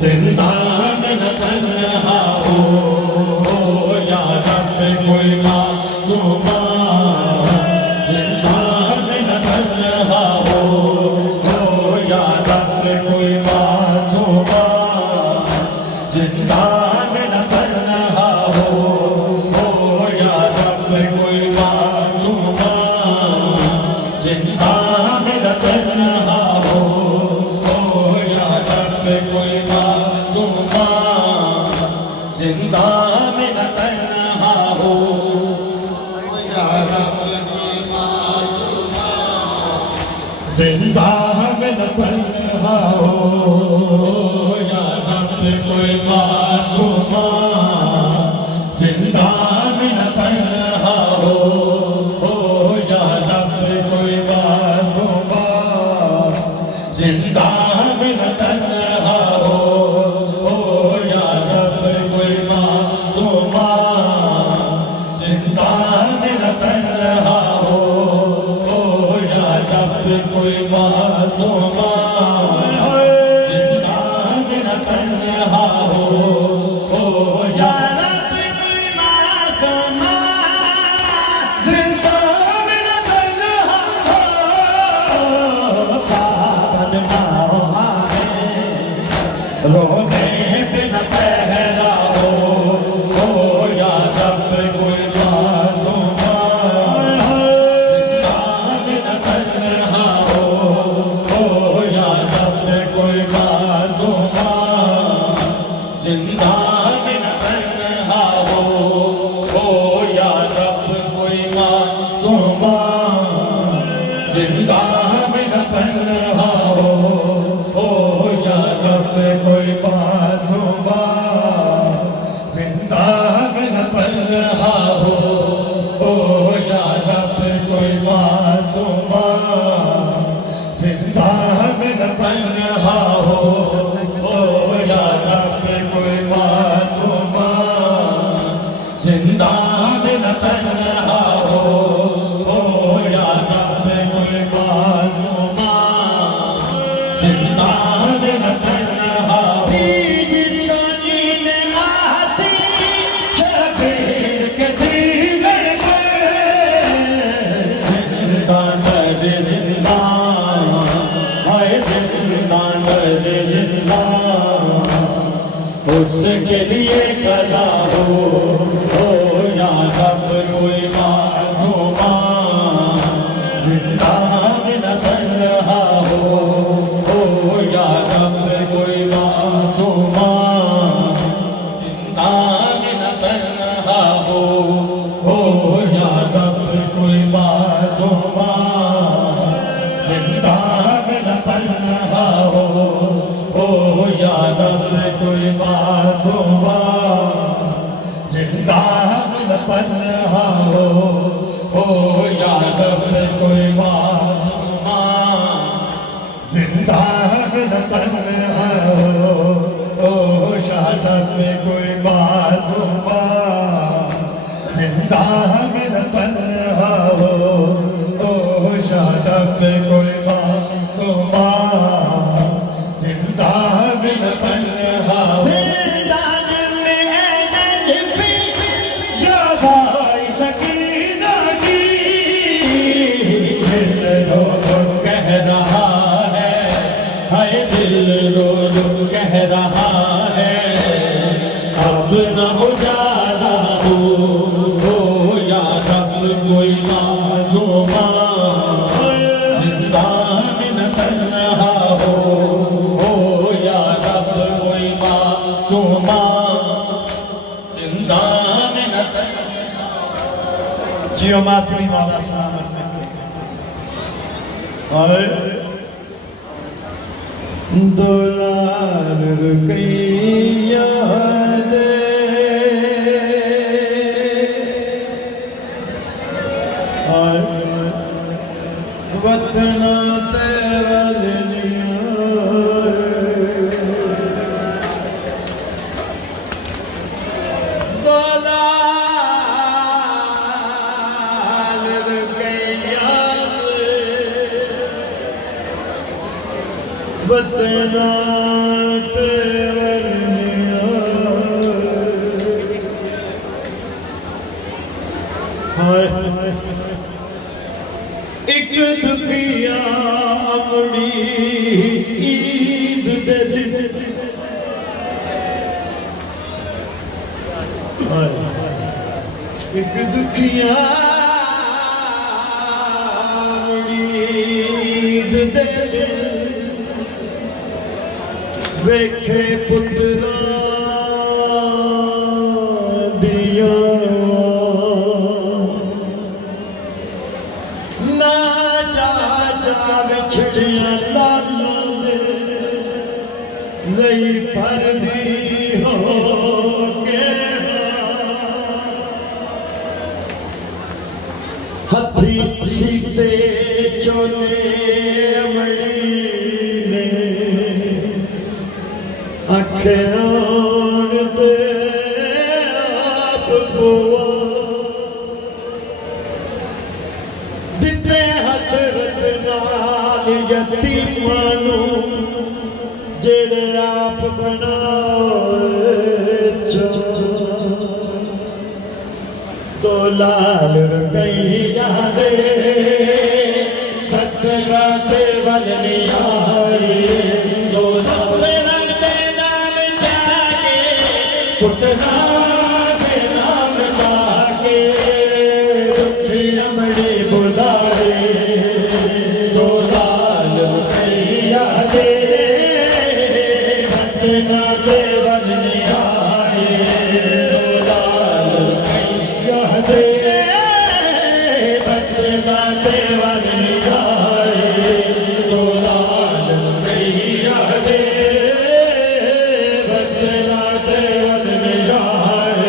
जिंदा में न तन्हा हो या रब कोई मासूमा जिंदा में न तन्हा हो या रब कोई मासूमा जिंदा में न तन्हा हो या रब कोई मासूमा जिंदा में न तन्हा हो या रब कोई मासूमा जिंदा में न तन्हा हो या रब कोई मासूमा जिंदा में न तन्हा हो या रब कोई मासूमा जिंदा में न तन्हा हो या रब कोई मासूमा जिंदा में न तन्हा हो या रब कोई मासूमा जिंदा में न तन्हा हो या रब कोई मासूमा जिंदा में न तन्हा हो या रब कोई मासूमा जिंदा में न तन्हा हो पाबंद माओ रोने पे न पहरा हो या रब कोई मासूमा जिंदा में न तन्हा हो या रब कोई मासूमा जिंदा में न तन्हा हो या रब कोई मासूमा जिंदा में न तन्हा हो या रब कोई मासूमा जिंदा में न तन्हा हो या रब कोई मासूमा जिंदा में न तन्हा हो या रब कोई मासूमा जिंदा में न तन्हा हो या रब कोई मासूमा जिंदा में न तन्हा हो जिसको नींद आती शबीर के सीने पे जिंदा दर्द जिंदा हाय जिंदा दर्द जिंदा उसके लिए कदा हो या रब कोई मासूमा जिंदा में न तन्हा हो या रब कोई मासूमा जिंदा में न तन्हा हो या रब कोई मासूमा जिंदा में न तन्हा हो या रब कोई मासूमा जिंदा में न तन्हा हो या रब कोई मासूमा जिंदा में न तन्हा हो या रब कोई मासूमा जिंदा में न तन्हा हो या रब कोई मासूमा जिंदा में न तन्हा हो कह रहा है अब न उजाला हो या रब कोई मासूमा जिंदा में न तन्हा हो या रब कोई मासूमा जिंदा में न तन्हा जियो मातृ मौला सलामत दुलार रुकैया दे और वतना तेरा लिया दुलार रुकैया दे वतना ते वरनिया हाय एक दुखिया अपनी ईद दे दिन एक दुखिया ईद दे दिन वेखे पुत्रा दिया ना जा विछड़िया लाला दे लई परदी हो के हथी सीते चोले अमड़ी ने अखरान दे आप बुआ दिते हसरत नाल यतीमां नू जेड़े आप बनाए दो लाल रुपया दे खतरा ते वलनी आई दो लाल जागे पुतना के नाम जाके दुखी रमड़ी बुलाए दो लाल रुपया दे खतरा ते वलनी आई दो लाल रुपया दे बचना ते वरनी आई दो लाल रुपया दे बचना ते वलनी आई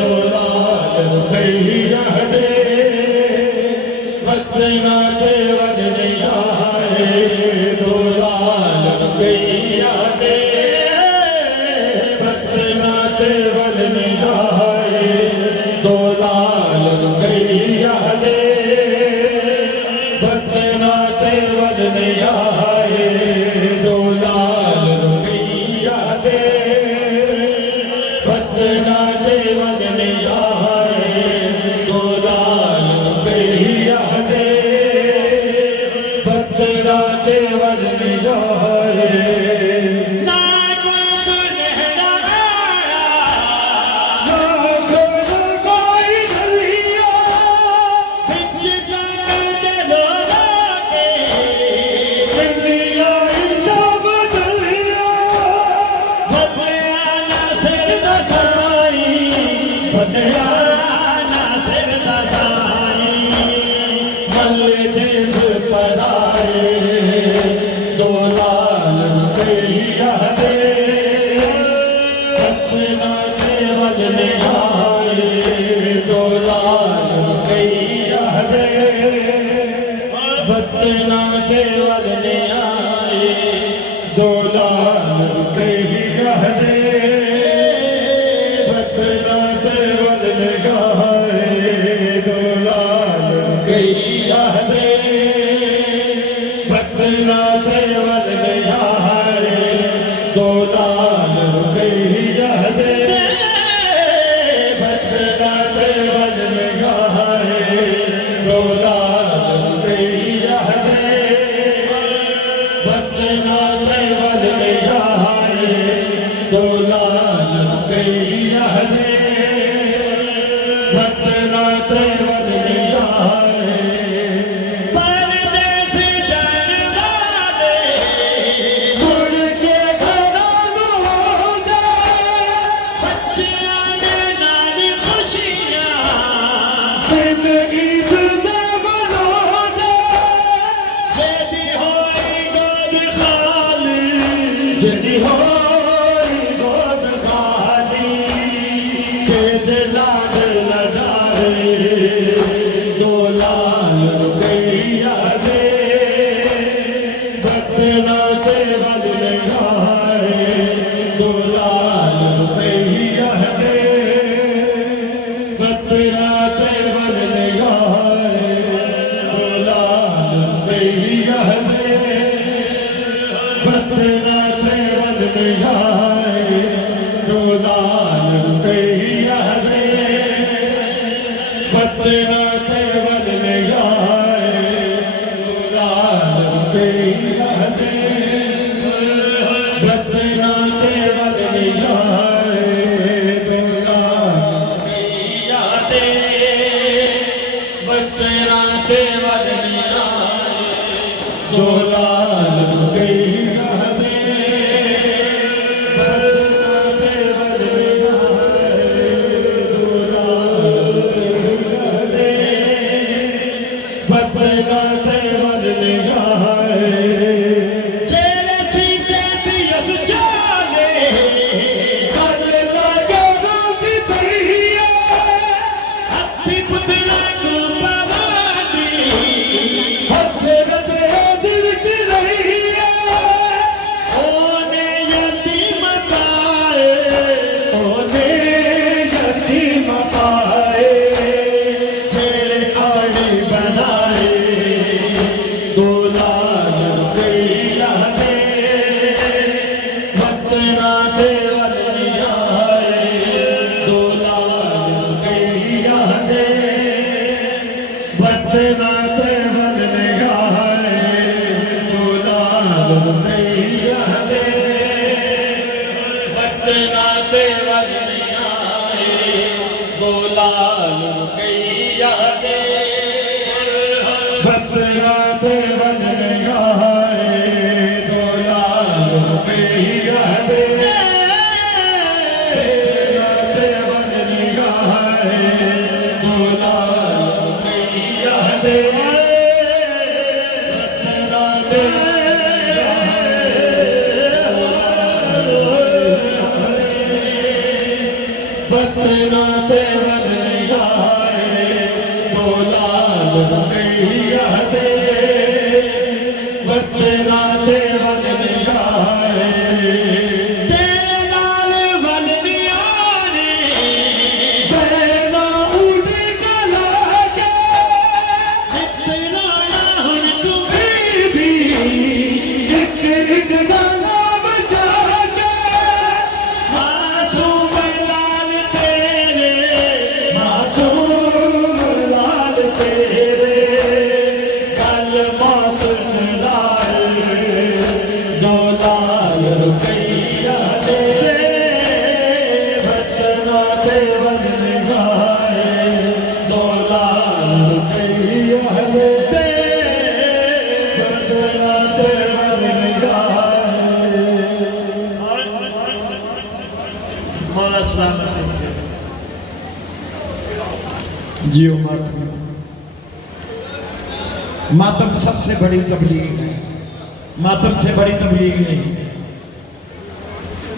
दो लाल रुपया दे बचना ते वलनी आई दो लाल रुपया दे बचना ते वलनी आई दो लाल रुपया दे बचना ते वलनी आई दो लाल रुपया दे बचना ते वलनी आई दो लाल रुपया दे बचना ते वलनी आई नाग सुनहरा कोई गलिया बिच जाने लोला के इंडिया सब गलिया बदयाना सकता साई बदयाना सकता साई मल देश पढ़ाए दो लाल रुपया दे बचना ते वलनी आई दो लाल रुपया दे बचना ते वलनी आई दो लाल रुपया दे बचना ते वलनी आई दो लाल रुपया दे बचना ते वलनी आई दो लाल रुपया दे बचना ते वलनी आई दो लाल रुपया दे बचना ते वलनी आई दो लाल रुपया दे बचना ते वलनी आई परदेस जाने वाले मुड़ के घरां हो जा बच्चियां ने नानी खुशियां जिंदगी तुझे बना दे जेदी होई गोद खाली जिंदगी होई गोद खाली के दिलाग लड़ाए दो लाल रुपया दे बचना ते वलनी आई दो लाल रुपया दे बचना ते वलनी आई दो लाल रुपया दे बचना निगाहे दो लाल रुपया दे बतना केवल निगाहे दो लाल रुपया दे बतना केवल निगाहे दो लाल रुपया दे बतना केवल निगाहे दो लाल रुपया दे बतना केवल निगाहे जेड़े सीते सी अस जाने हत्थी पुतरा को पवादी ओने यतीम पाए जेड़े अपनी बनाए दो लाल रुपया दे बतना केवल निगाहे दो लाल रुपया दे बतना केवल निगाहे दो लाल रुपया दे बतना केवल निगाहे दो लाल रुपया दे बतना केवल निगाहे दो लाल रुपया दे बतना केवल निगाहे दो लाल रुपया दे बतना बतना केवल निगाहे दो लाल रुपया दे बतना केवल निगाहे तेरे नाल वलनिया ने बहना उड़ गला के इतना ना हुन तू भी एक एक गाना बजा के मासूम लाल तेरे मासूम लाल तेरे गल मौत चलाए दो लाल रुपया दे बतना केवल निगाहे दो लाल रुपया दे दे बतना केवल निगाहे मौला सलामत जियो मातम मातम सबसे बड़ी तबलीग है मातम से बड़ी तबलीग नहीं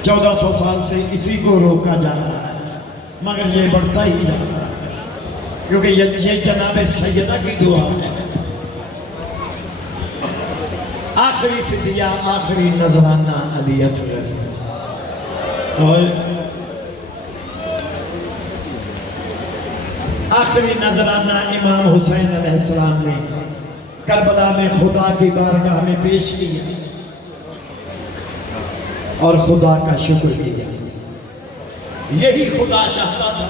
1400 साल से इसी को रोका जा रहा है मगर ये बढ़ता ही जा रहा है क्योंकि ये जनाब सैयदा की दुआ है आखिरी फिदिया आखिरी नजराना अली असगर और आखिरी नजराना इमाम हुसैन अलैहिस्सलाम ने करबला में खुदा की बारगाह में पेश किया और खुदा का शुक्र किया। यही खुदा चाहता था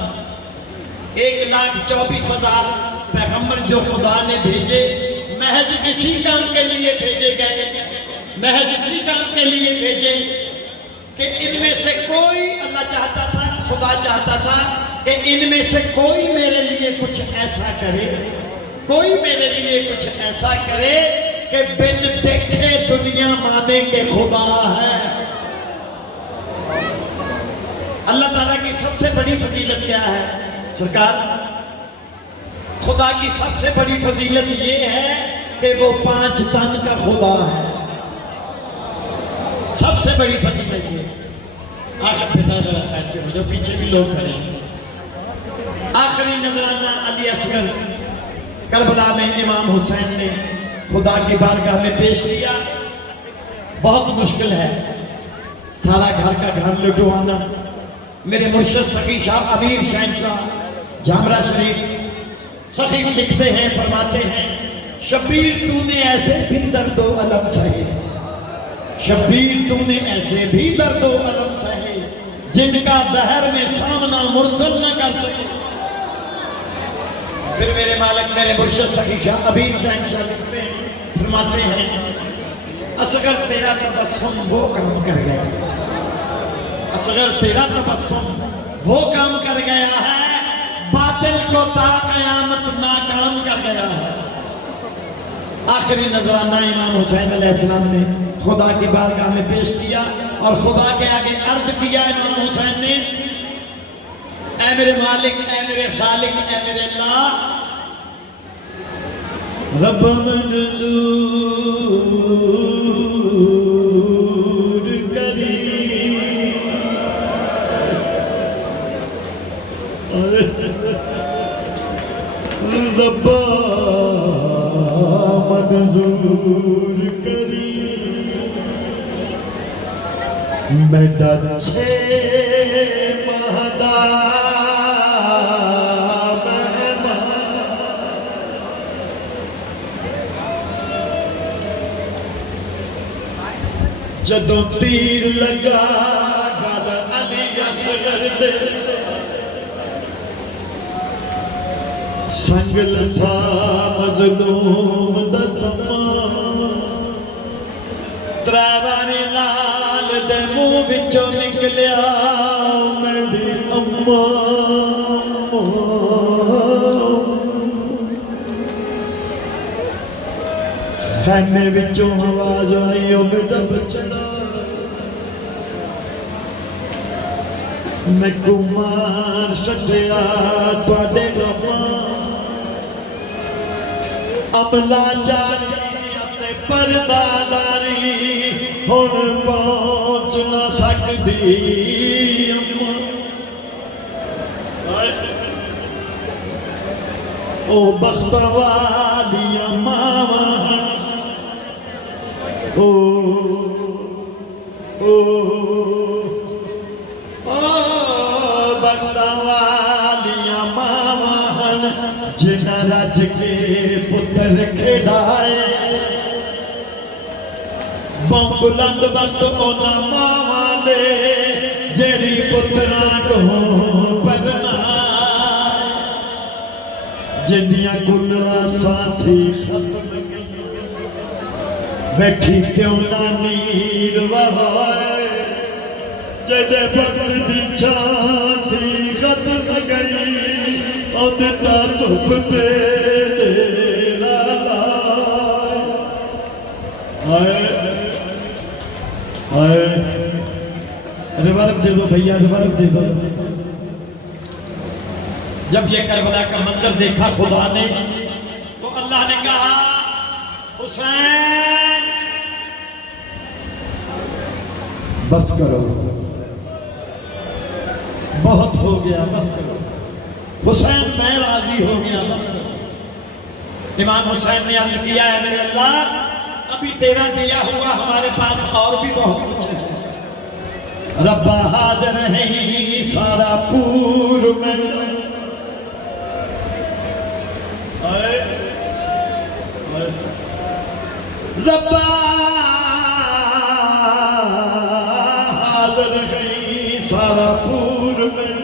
1,24,000 पैगंबर जो खुदा ने भेजे महज इसी काम के लिए भेजे गए महज इसी काम के लिए भेजे कि इनमें से कोई अल्लाह चाहता था खुदा चाहता था कि इनमें से कोई मेरे लिए कुछ ऐसा करे कोई मेरे लिए कुछ ऐसा करे कि बिन देखे दुनिया माने के खुदा है। अल्लाह ताला की सबसे बड़ी फजीलत क्या है सरकार? खुदा की सबसे बड़ी फजीलत ये है कि वो 5 तन का खुदा है। सबसे बड़ी फजीलत ये आखिर बेटा जरा साइड पे हो जाओ, पीछे भी लोग खड़े हैं। आखिरी नजराना अली असगर करबला में इमाम हुसैन ने खुदा की बारगाह में पेश किया। बहुत मुश्किल है सारा घर का घर लुटवाना। मेरे मुर्शिद सखी शाह अमीर शहंशाह जामरा शरीफ सखी लिखते हैं फरमाते हैं, शबीर तूने ऐसे भी दर्दो अलम सहे शब्बीर तूने ऐसे भी दर्दो अलम सहे जिनका दहर में सामना मुरसल न कर सके। फिर मेरे मालिक मेरे मुर्शिद सखी शाह अबीर शाह लिखते हैं, फरमाते हैं, असगर तेरा तबस्सुम वो काम कर गया, असगर तेरा तबस्सुम वो काम कर गया है, बातिल को ता कयामत नाकाम कर गया है। आखिरी नजराना इमाम हुसैन अलैहिस्सलाम ने खुदा की बारगाह में पेश किया और खुदा के आगे अर्ज किया इमाम हुसैन ने, ऐ मेरे मालिक, ऐ मेरे खालिक, ऐ मेरे अल्लाह, रब मंजूर करी रब्बा मंजूर करी मेरा 6 माह दा जदों तीर लगा गल अली असगर दे संगल था मजलूम दा तमाम, त्रावारे लाल दे मुंह विचों निकलिया मेरी अम्मा। खैमे विचों आवाज आई, ओ बेटा बचना मैं कुमार सटिया तुहाडे गवां, अमला जाने परदादारी हुण पहुंच न सकदी अम्मा। ओ बख्त वालियां मावां, ओ ओ बख्त वालियां मावां जिन्हां रज के पुत्र खेड़ाए, बम बुलंद वक्त उन्हां मावां दे जेड़ी पुत्रां को परनाए, जिंदियां कुलरा साथी खत्म बैठी क्यों ना नीर वहाए, जदे वक्त दी छाती खत्म गई उदता धुप तेरा आए आए। रिवाल्व दे दो भैया, रिवाल्व दे दो। जब ये करबला का मंजर देखा खुदा ने तो अल्लाह ने कहा, हुसैन बस करो, बहुत हो गया, बस करो। हुसैन मैं राजी हो गया, बस करो। इमाम हुसैन ने अर्ज किया, है मेरे अल्लाह अभी तेरा दिया हुआ हमारे पास और भी बहुत कुछ है। रब्बा हाज़िर है सारा पूर में, रब्बा हाज़िर है सारा पूर में,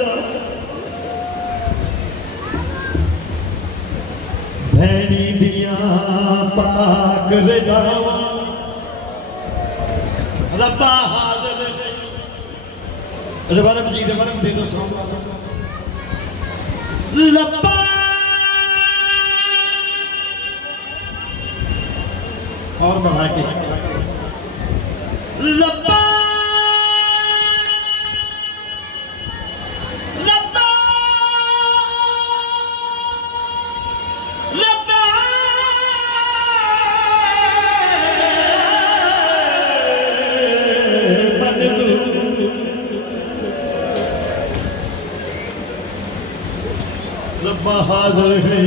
भैनी दिया पाक रिदावा, रब्बा हाज़िर है। रिवाल्व जी, रिवाल्व दे दो साहब। रब्बा और बढ़ा के, रब्बा रब्बा रब्बा रब्बा हाज़िर है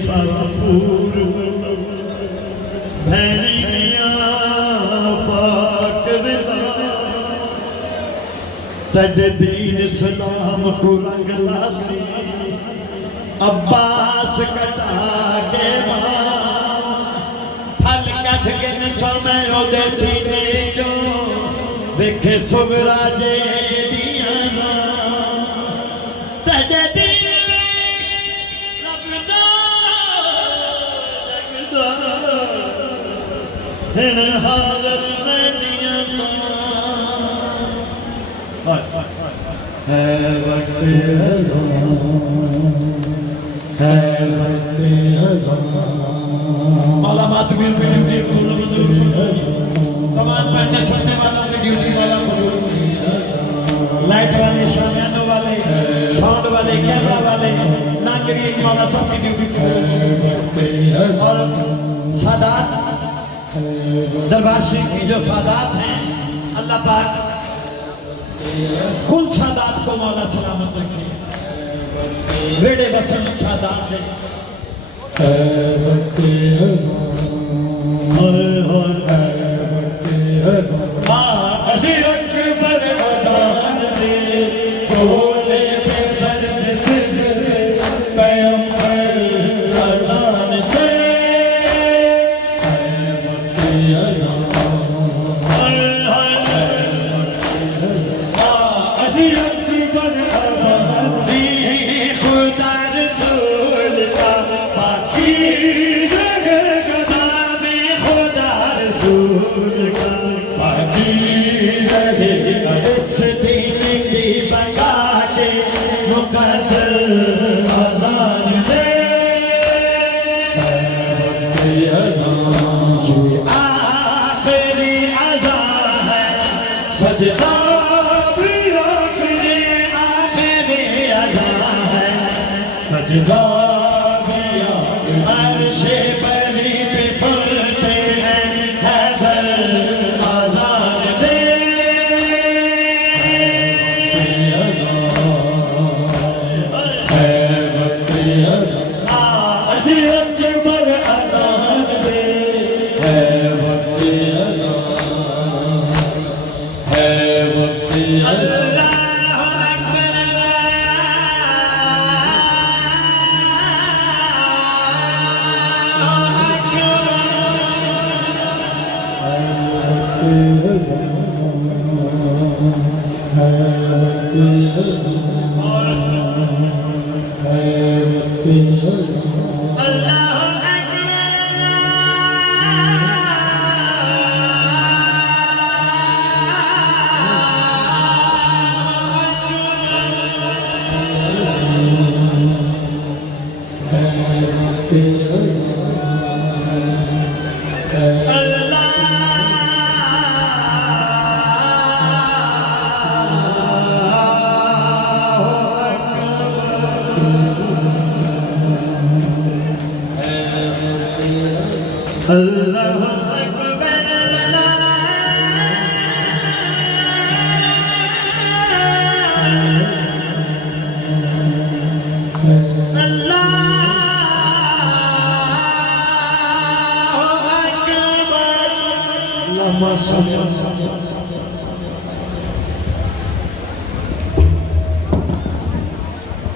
सारा पूर, भैनी दिया पाक रिदा, तेरे दीन सलाम को रंग लासी, अब्बास कटा के मां फल कट के न समय ओदे सीने चों देखे सुगरा जे दिया ना तेरे दिल लगदा हिन हाज़र मैंडियां है वक्त मौला मातमी की ड्यूटी कबूल मंजूर फरमाइए। तमाम पढ़ने सुनने वालों की ड्यूटी वाला कबूल, लाइट वाले, शामियानों वाले, साउंड वाले, कैमरा वाले, नागरिक मौला सब की ड्यूटी कबूल। और सादात दरबार शरीफ की जो सादात हैं, अल्लाह पाक कुल सादात को मौला सलामत रखे, वेड़े बसन सादात दे। अली अकबर अज़ान दे बोले पे सर से पैगंबर अज़ान दे अली अकबर अज़ान दी खुदा रसूल का बाकी नाम खुदा रसूल का बाकी रहेगा इस दीन की बता के मुकद्दर अज़ान दे। आखिरी अज़ान है सजदा भी आखिरी अज़ान है सजदा अर्शे बरी पे सुनते हैं हैदर आज़ान दे। अली अकबर अज़ान दे है वक्त अज़ान है वक्त अल्लाह अकबर अल्लाह अल्लाह अकबर अल्लाह अकबर।